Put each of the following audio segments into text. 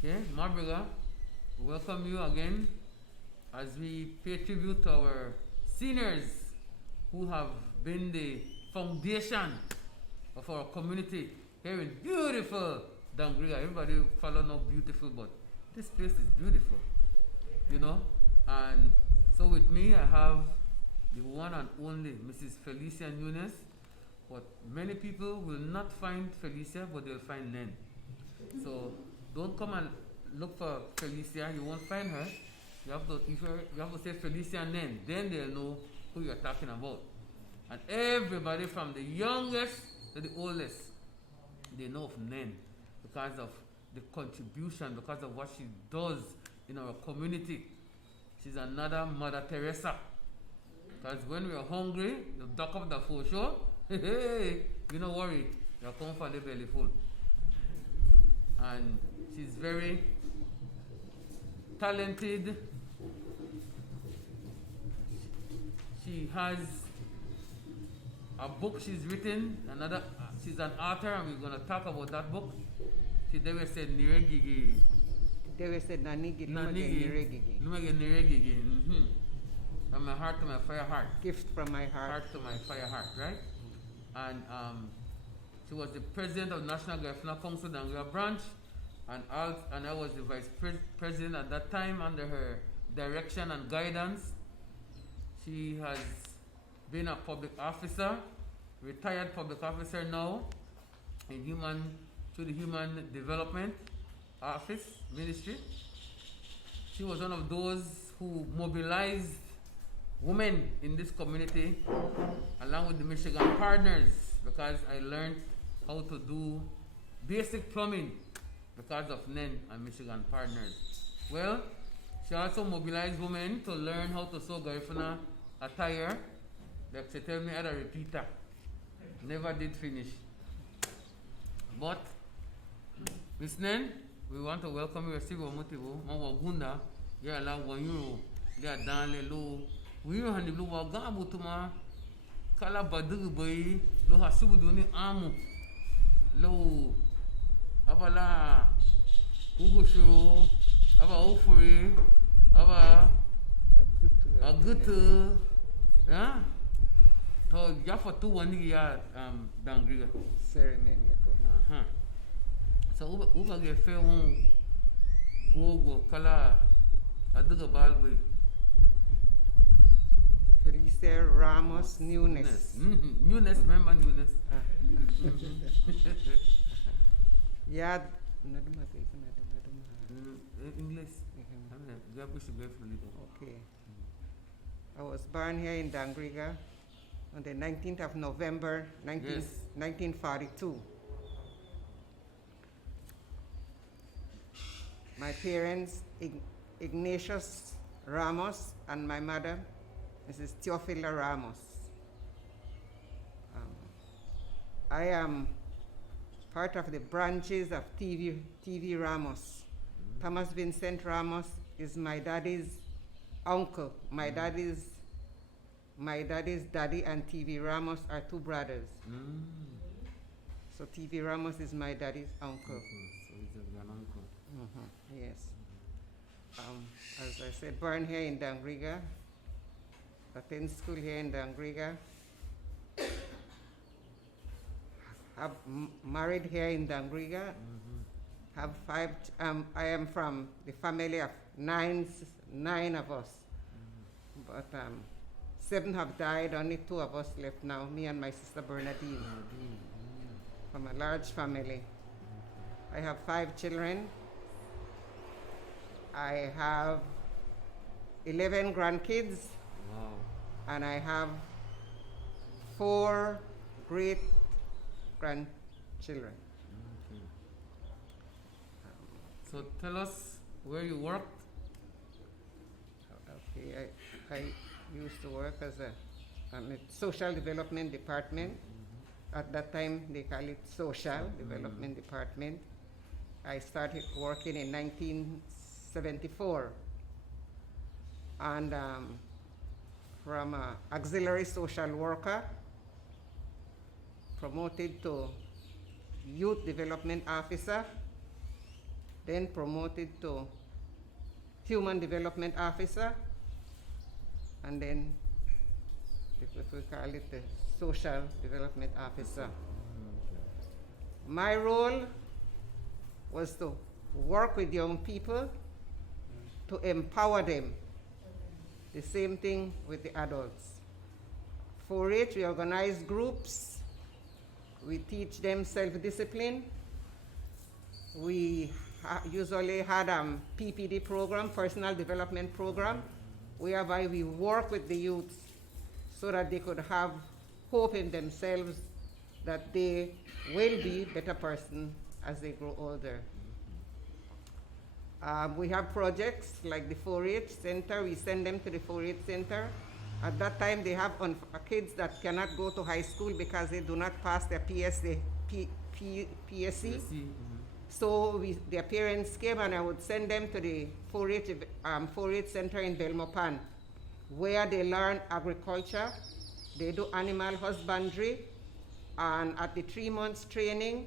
Okay, Marbriga, welcome you again as we pay tribute to our seniors who have been the foundation of our community here in beautiful Dangriga. Everybody follow now beautiful, but this place is beautiful, you know. And so with me, I have the one and only Mrs. Felicia Nunez. But many people will not find Felicia, but they'll find Nen. So don't come and look for Felicia. You won't find her. You have to say Felicia Nen. Then they'll know who you're talking about. And everybody from the youngest to the oldest, they know of Nen because of the contribution, because of what she does in our community. She's another Mother Teresa. Because when we're hungry, you duck up the full show. Hey, you don't worry, you're coming for the belly full. And she's very talented. She has a book she's written, she's an author, and we're going to talk about that book. She never said Niregigi. They said Nanigi, Niregigi. Niregigi. From my heart to my fire heart. Gift from my heart. Heart to my fire heart, right? And she was the president of National Garifuna Council Dangriga branch, and I was the vice president at that time under her direction and guidance. She has been a public officer, retired public officer now, through the Human Development Office Ministry. She was one of those who mobilized women in this community along with the Michigan partners, because I learned how to do basic plumbing because of Nen and Michigan partners. Well, she also mobilized women to learn how to sew Garifuna attire. Like she tell me I had a repeater. Never did finish. But Miss Nen, we want to welcome you. Receive our motivo. Mawagunda, you're allowed €1. They are down low. We don't have the blue wagabutuma. Kala badu boy. Lo hasubu duni amu. Lo abala ugusho. Aba ofuri. Aba agutu. Yeah. So Jaffa 2 1 year Dangriga. Ceremony. So uba get fair one bogo kala aduga balboy. Felicia Ramos Nunez. Nunez, remember Nunez? Yeah. English. Okay. I was born here in Dangriga on the 19th of November, 1942. My parents, Ignatius Ramos, and my mother, Mrs. Teofila Ramos. I am part of the branches of TV Ramos. Thomas Vincent Ramos is my daddy's uncle. My daddy's daddy and TV Ramos are two brothers. So TV Ramos is my daddy's uncle. So he's a granduncle. Yes. As I said, born here in Dangriga. Attend school here in Dangriga. Have married here in Dangriga. Have 5. I am from the family of nine of us. But 7 have died. Only 2 of us left now. Me and my sister Bernadine. From a large family. I have 5 children. I have 11 grandkids. Wow. And I have 4 great grandchildren. Okay. So tell us where you worked. Okay, I used to work as a social development department. At that time, they call it social development department. I started working in 1974. And from auxiliary social worker, promoted to youth development officer, then promoted to Human Development Officer, and then if we call it the Social Development Officer. My role was to work with young people to empower them. The same thing with the adults. 4-H, we organize groups. We teach them self-discipline. We usually had PPD program, personal development program, whereby we work with the youth so that they could have hope in themselves that they will be better person as they grow older. We have projects like the 4-H Center. We send them to the 4-H Center. At that time, they have kids that cannot go to high school because they do not pass their PSC. So their parents came, and I would send them to the 4-H Center in Belmopan, where they learn agriculture, they do animal husbandry, and at the 3 months training,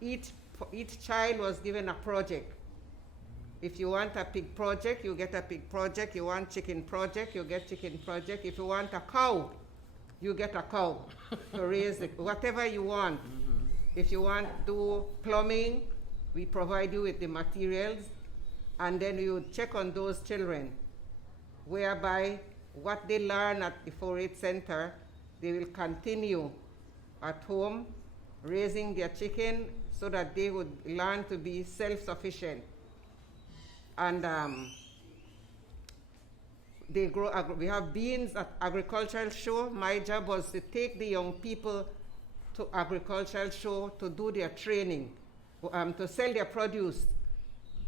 each child was given a project. If you want a pig project, you get a pig project. You want chicken project, you get chicken project. If you want a cow, you get a cow to raise it, whatever you want. If you want to do plumbing, we provide you with the materials, and then you check on those children, whereby what they learn at the 4-H Center, they will continue at home, raising their chicken so that they would learn to be self-sufficient. And they grow, we have beans at agricultural show. My job was to take the young people to agricultural show to do their training, to sell their produce.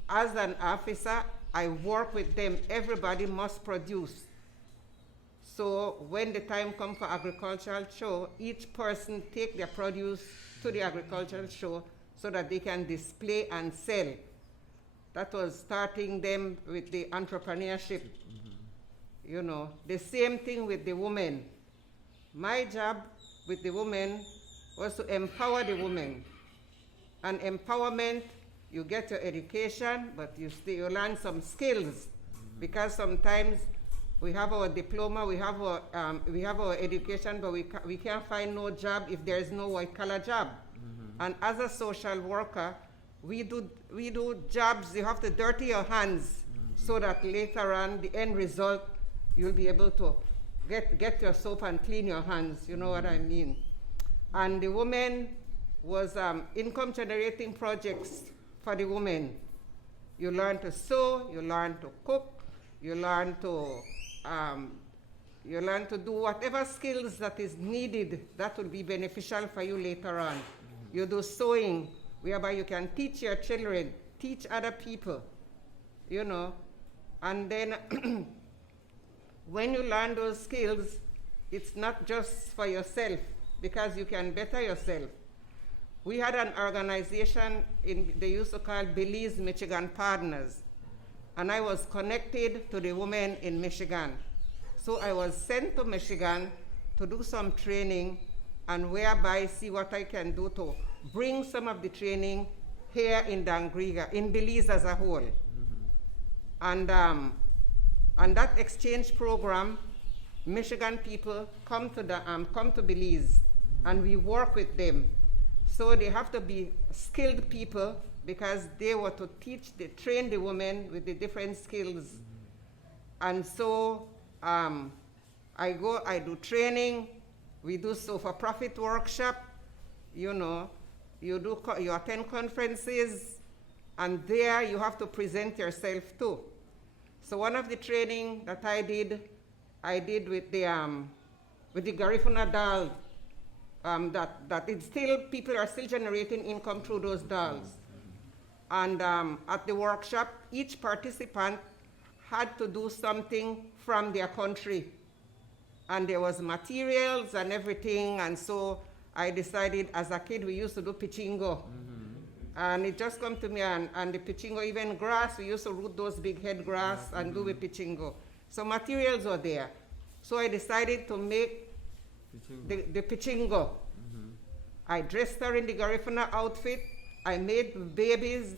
As an officer, I work with them. Everybody must produce. So when the time comes for agricultural show, each person take their produce to the agricultural show so that they can display and sell. That was starting them with the entrepreneurship. You know, the same thing with the women. My job with the women was to empower the women. And empowerment, you get your education, but you learn some skills, because sometimes we have our diploma, we have our education, but we can't find no job if there is no white-collar job. And as a social worker, we do jobs. You have to dirty your hands so that later on, the end result, you'll be able to get your soap and clean your hands. You know what I mean? And the women was income generating projects for the women. You learn to sew, you learn to cook, you learn to do whatever skills that is needed that will be beneficial for you later on. You do sewing, whereby you can teach your children, teach other people, you know. And then when you learn those skills, it's not just for yourself, because you can better yourself. We had an organization they used to call Fidelis Michigan Partners, and I was connected to the women in Michigan. So I was sent to Michigan to do some training, and whereby see what I can do to bring some of the training here in Dangriga, in Belize as a whole. And that exchange program, Michigan people come to Belize, and we work with them. So they have to be skilled people, because they were to train the women with the different skills. And so I do training, we do for-profit workshop, you know, you attend conferences, and there you have to present yourself too. So one of the training that I did with the Garifuna doll, that it's still, people are still generating income through those dolls. And at the workshop, each participant had to do something from their country. And there was materials and everything, and so I decided, as a kid, we used to do pichingo. And it just come to me, and the pichingo, even grass, we used to root those big head grass and do with pichingo. So materials were there. So I decided to make the pichingo. I dressed her in the Garifuna outfit. I made babies.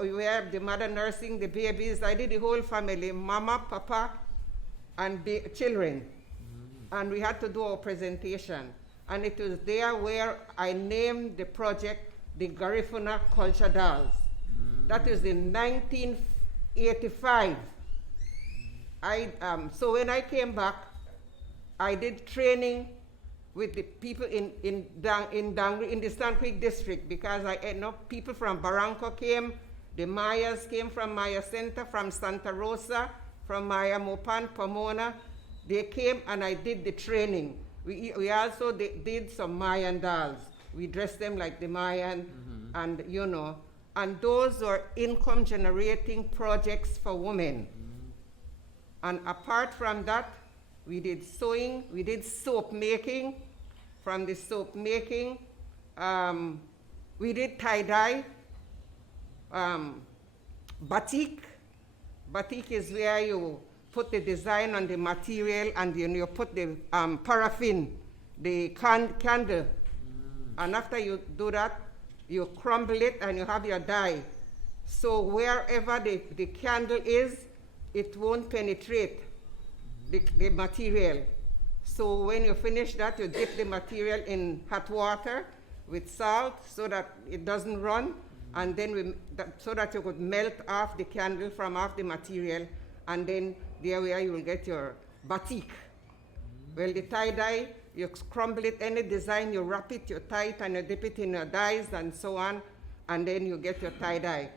we have the mother nursing the babies. I did the whole family, mama, papa, and children. And we had to do our presentation. And it was there where I named the project the Garifuna Culture Dolls. That is in 1985. So when I came back, I did training with the people in the Stand Creek district, because I know people from Barranco came, the Mayas came from Maya Center, from Santa Rosa, from Maya Mopan, Pomona. They came and I did the training. We also did some Mayan dolls. We dressed them like the Mayan, and and those were income generating projects for women. And apart from that, we did sewing, we did soap making. From the soap making, we did tie-dye, batik. Batik is where you put the design on the material and then you put the paraffin, the candle. And after you do that, you crumble it and you have your dye. So wherever the candle is, it won't penetrate the material. So when you finish that, you dip the material in hot water with salt so that it doesn't run, and then so that you could melt off the candle from off the material, and then there where you will get your batik. Well, the tie-dye, you crumble it, any design, you wrap it, you tie it, and you dip it in your dyes and so on, and then you get your tie-dye.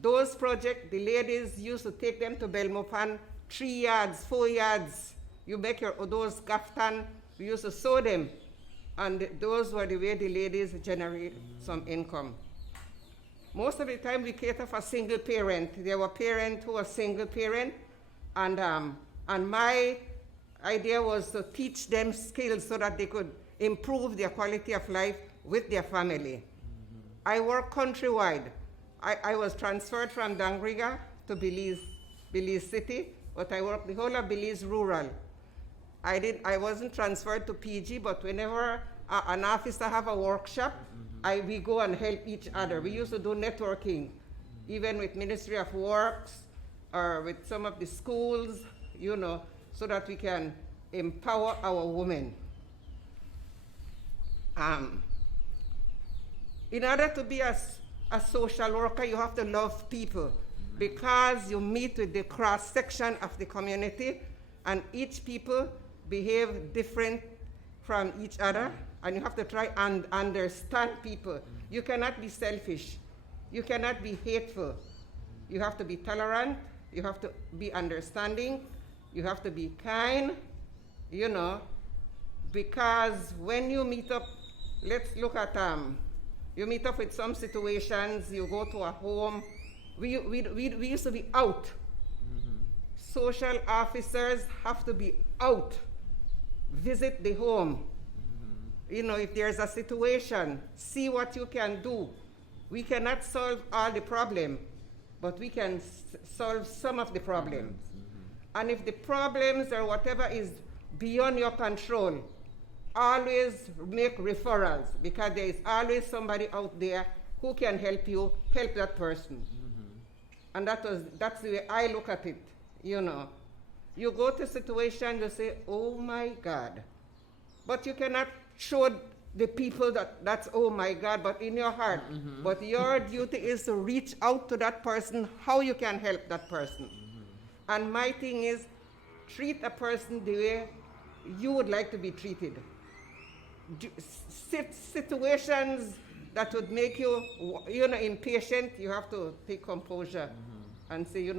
Those projects, the ladies used to take them to Belmopan, 3 yards, 4 yards. You make those kaftan, we used to sew them, and those were the way the ladies generate some income. Most of the time we cater for single parent. There were parents who were single parent, and my idea was to teach them skills so that they could improve their quality of life with their family. I work countrywide. I was transferred from Dangriga to Belize City, but I worked the whole of Belize rural. I wasn't transferred to PG, but whenever an officer have a workshop, we go and help each other. We used to do networking, even with Ministry of Works or with some of the schools, so that we can empower our women. In order to be a social worker, you have to love people, because you meet with the cross-section of the community, and each people behave different from each other, and you have to try and understand people. You cannot be selfish. You cannot be hateful. You have to be tolerant. You have to be understanding. You have to be kind, because when you meet up, let's look at, you meet up with some situations, you go to a home. We used to be out. Social officers have to be out, visit the home. If there's a situation, see what you can do. We cannot solve all the problem, but we can solve some of the problems. And if the problems or whatever is beyond your control, always make referrals, because there is always somebody out there who can help you, help that person. And that's the way I look at it. You go to a situation, you say, oh my God. But you cannot show the people that's oh my God, but in your heart. But your duty is to reach out to that person, how you can help that person. And my thing is, treat a person the way you would like to be treated. Situations that would make you, impatient, you have to take composure and say,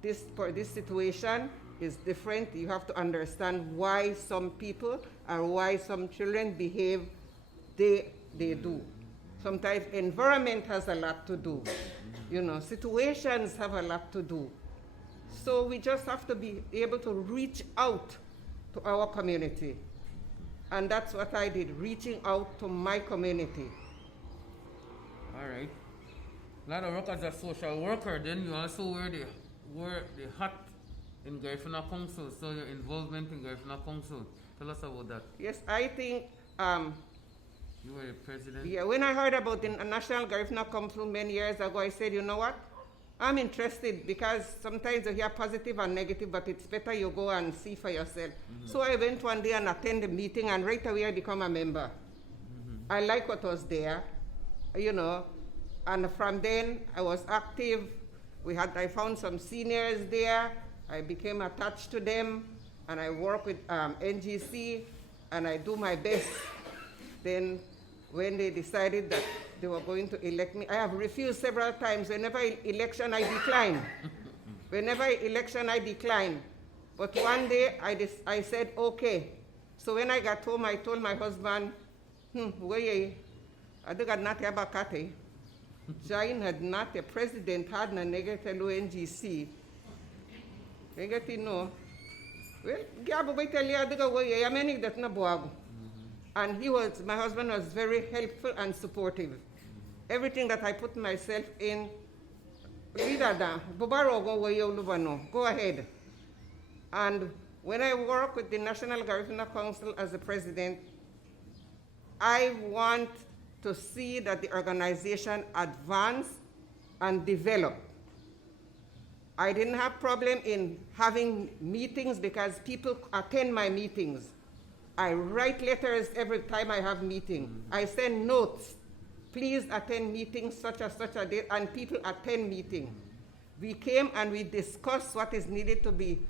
this situation is different. You have to understand why some people or why some children behave they do. Sometimes environment has a lot to do. Situations have a lot to do. So we just have to be able to reach out to our community. And that's what I did, reaching out to my community. All right. A lot of work as a social worker, then you also wear the hat in Garifuna Council, so your involvement in Garifuna Council. Tell us about that. Yes, I think You were the president? Yeah, when I heard about the National Garifuna Council many years ago, I said, you know what? I'm interested because sometimes you hear positive and negative, but it's better you go and see for yourself. So I went one day and attended the meeting, and right away I become a member. I like what was there, you know, and from then I was active. I found some seniors there. I became attached to them, and I work with NGC, and I do my best. Then when they decided that they were going to elect me, I have refused several times. Whenever election, I decline. Whenever election, I decline. But one day, I said, okay. So when I got home, I told my husband, Jain had not a president, had na negative NGC. No. Well, and my husband was very helpful and supportive. Everything that I put myself in, go ahead. And when I work with the National Garifuna Council as the president, I want to see that the organization advance and develop. I didn't have problem in having meetings because people attend my meetings. I write letters every time I have meeting. I send notes. Please attend meetings such and such a date, and people attend meeting. We came and we discussed what is needed to be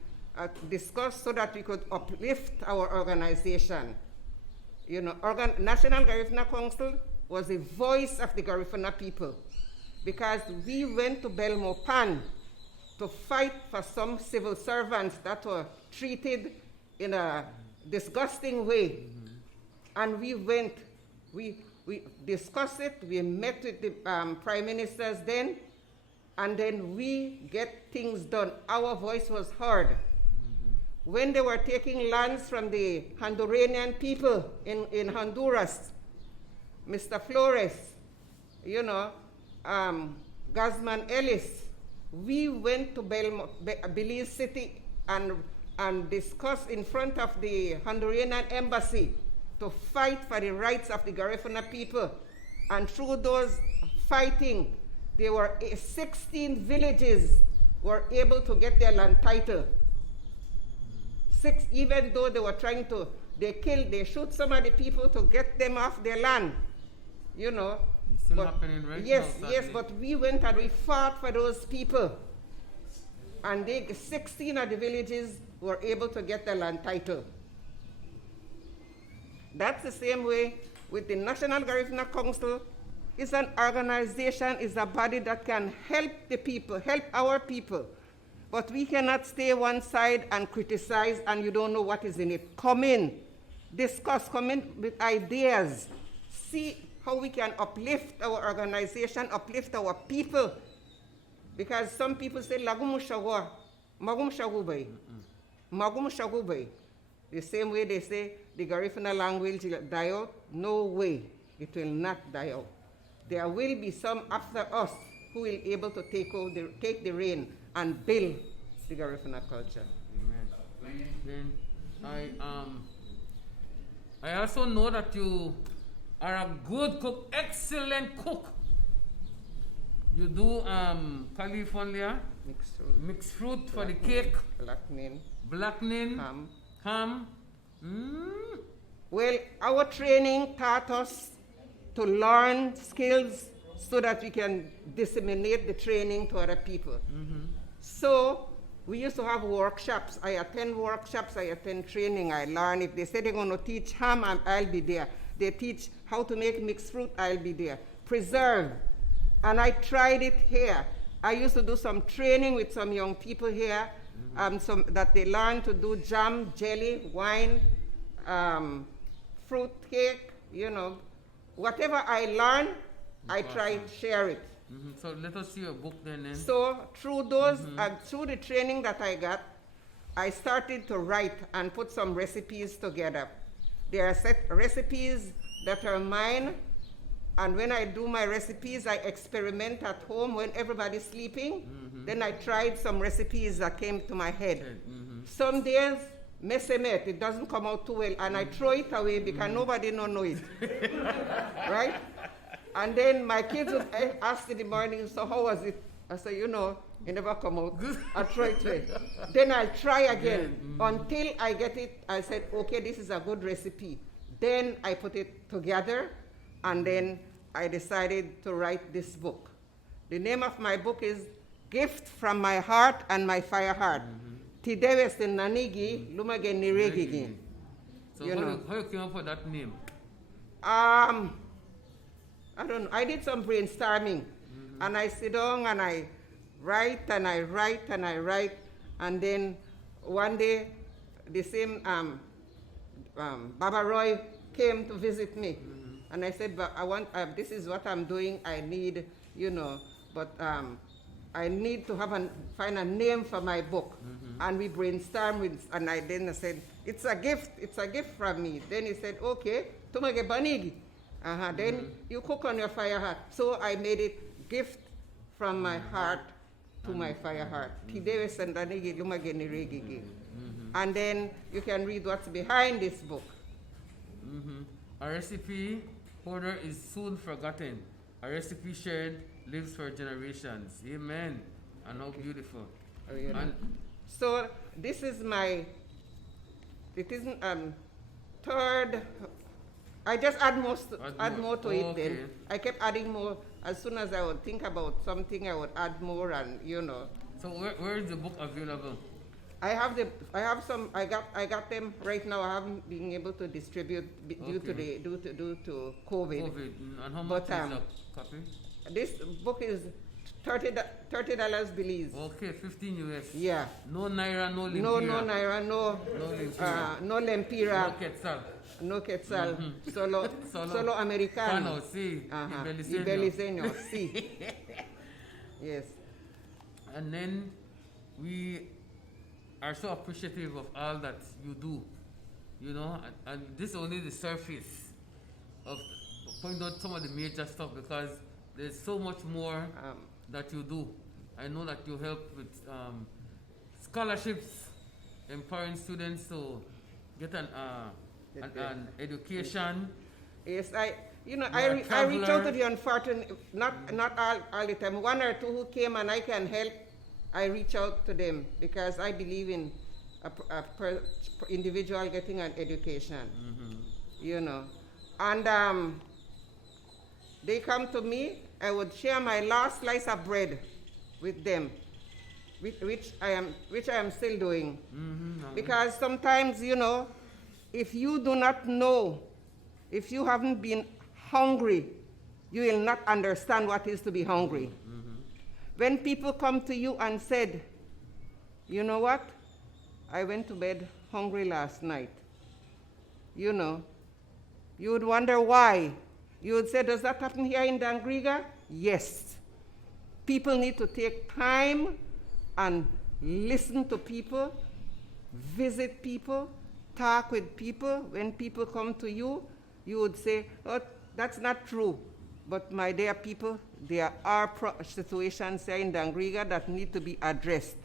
discussed so that we could uplift our organization. You know, National Garifuna Council was the voice of the Garifuna people because we went to Belmopan to fight for some civil servants that were treated in a disgusting way. And we went, we discussed it, we met with the prime ministers then, and then we get things done. Our voice was heard. When they were taking lands from the Honduranian people in Honduras, Mr. Flores, you know, Guzman Ellis, we went to Belize City and discussed in front of the Honduranian embassy to fight for the rights of the Garifuna people. And through those fighting, there were 16 villages were able to get their land title. 6, even though they were trying to, they shoot some of the people to get them off their land, you know. It's still happening right now. Yes, but we went and we fought for those people. And 16 of the villages were able to get their land title. That's the same way with the National Garifuna Council. It's an organization, it's a body that can help the people, help our people. But we cannot stay one side and criticize and you don't know what is in it. Come in, discuss, come in with ideas. See how we can uplift our organization, uplift our people. Because some people say, Lagum Shagwa, Magum Shagubay, Magum Shagubay. The same way they say the Garifuna language will die out, no way, it will not die out. There will be some after us who will be able to take the reign and build the Garifuna culture. Amen. Then I also know that you are a good cook, excellent cook. You do California mixed fruit for the cake, blackening, ham. Well, our training taught us to learn skills so that we can disseminate the training to other people. So we used to have workshops. I attend workshops, I attend training, I learn. If they say they're going to teach ham, I'll be there. They teach how to make mixed fruit, I'll be there. Preserve. And I tried it here. I used to do some training with some young people here, that they learn to do jam, jelly, wine, fruit cake, you know. Whatever I learn, I try to share it. So let us see your book then. So through those, through the training that I got, I started to write and put some recipes together. There are set recipes that are mine, and when I do my recipes, I experiment at home when everybody's sleeping. Then I tried some recipes that came to my head. Some days mesemet. It doesn't come out too well, and I throw it away because nobody know it, right? And then my kids would ask in the morning, so how was it? I say, you know, it never come out. I throw it away. Then I'll try again until I get it. I said, okay, this is a good recipe. Then I put it together, and then I decided to write this book. The name of my book is Gift from My Heart and My Fire Heart. Tidewes nanigi lumagen niregi. So how you came up with that name? I don't know. I did some brainstorming, and I sit down and I write and I write and I write, and then one day the same Baba Roy came to visit me, and I said, "But I want this is what I'm doing. I need, you know, but I need to find a name for my book." And we brainstormed, and I said, "It's a gift. It's a gift from me." Then he said, "Okay, tumage banigi." Then you cook on your fire heart. So I made it Gift from My Heart to My Fire Heart. And then you can read what's behind this book. A recipe holder is soon forgotten. A recipe shared lives for generations. Amen. And how beautiful. Oh, yeah. And so this is it isn't third. I just add more to it then. I kept adding more. As soon as I would think about something, I would add more, and you know. So where is the book available? I got them right now. I haven't been able to distribute due to COVID. And how much is a copy? This book is $30 Belize. Okay, 15 US. Yeah. No Naira, no Lempira. No Naira, no Lempira. No Quetzal. No Quetzal. Solo Americano. Sí. Ibeliseño, sí. Yes. And then we are so appreciative of all that you do, you know, and this is only the surface of pointing out some of the major stuff, because there's so much more that you do. I know that you help with scholarships, empowering students to get an education. Yes, I reach out to the unfortunate, not all the time. One or two who came and I can help, I reach out to them because I believe in a individual getting an education, you know. And they come to me, I would share my last slice of bread with them, which I am still doing. Because sometimes, you know, if you do not know, if you haven't been hungry, you will not understand what it is to be hungry. When people come to you and said, you know what, I went to bed hungry last night, you know, you would wonder why. You would say, does that happen here in Dangriga? Yes. People need to take time and listen to people, visit people, talk with people. When people come to you, you would say, oh, that's not true. But my dear people, there are situations here in Dangriga that need to be addressed.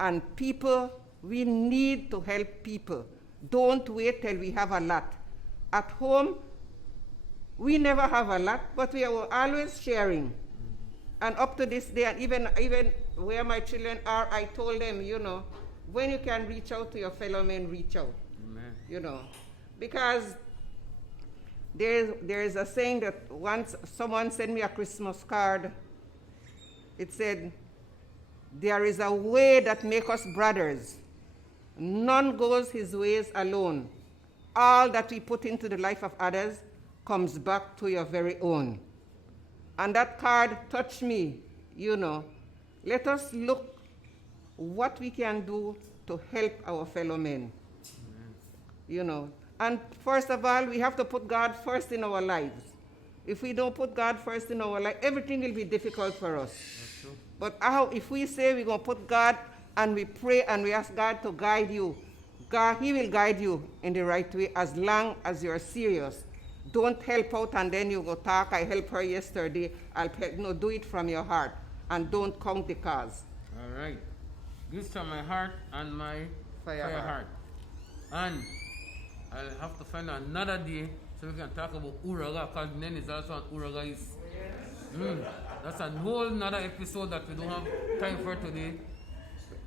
And people, we need to help people. Don't wait till we have a lot. At home, we never have a lot, but we are always sharing. And up to this day, and even where my children are, I told them, you know, when you can reach out to your fellow men, reach out. Amen. You know, because there is a saying that once someone sent me a Christmas card. It said, there is a way that makes us brothers. None goes his ways alone. All that we put into the life of others comes back to your very own. And that card touched me, you know. Let us look what we can do to help our fellow men. You know. And first of all, we have to put God first in our lives. If we don't put God first in our life, everything will be difficult for us. But if we say we're going to put God and we pray and we ask God to guide you, God, He will guide you in the right way as long as you're serious. Don't help out and then you go talk, I helped her yesterday, I'll help. No, do it from your heart and don't count the cost. All right. Gifts from my heart and my Fireheart. And I'll have to find another day so we can talk about Uraga, because Nen is also an Uragais. That's a whole another episode that we don't have time for today.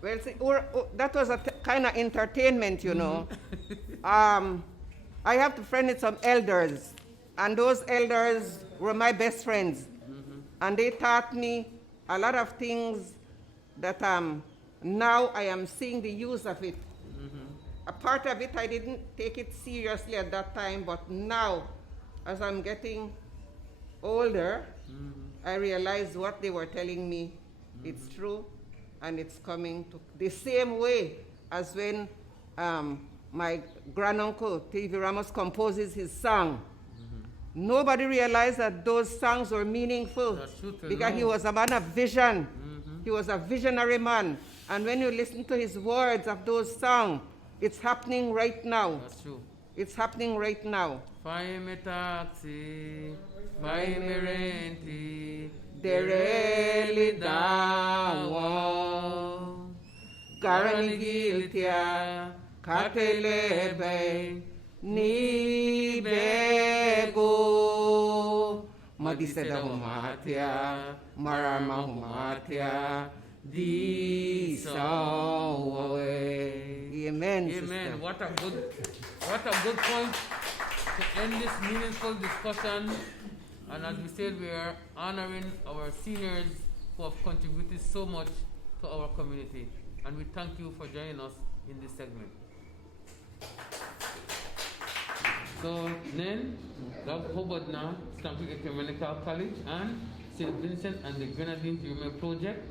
Well, see, that was a kind of entertainment, you know. I have to friend with some elders, and those elders were my best friends. And they taught me a lot of things that now I am seeing the use of it. A part of it, I didn't take it seriously at that time, but now, as I'm getting older, I realize what they were telling me, it's true, and it's coming to the same way as when my granduncle, T.V. Ramos, composes his song. Nobody realized that those songs were meaningful because he was a man of vision. He was a visionary man. And when you listen to his words of those songs, it's happening right now. That's true. It's happening right now. Fai me taxi, fai me renti, Dereli dawo, Garigiltia, Katelebe, Ni bego, Madiseda humatia, Marama humatia, Di sawe. Amen. Amen. Sister. What a good point to end this meaningful discussion. And as we said, we are honoring our seniors who have contributed so much to our community. And we thank you for joining us in this segment. So then, Dr. Hobart now, Stanford Ecumenical College and St. Vincent and the Grenadines Human Project.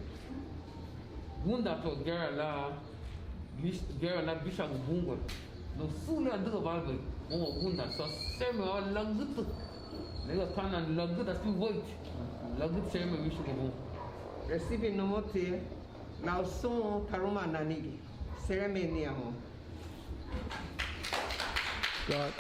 Gunda to Gerala Bishop Bungo. No sooner do a Bible, oh Gunda, so Samuel Lagut. Nega can and Lagut as you vote. Lagut Samuel Bishop Bungo. Receiving no more tea, now so Karuma Nanigi, ceremony. God.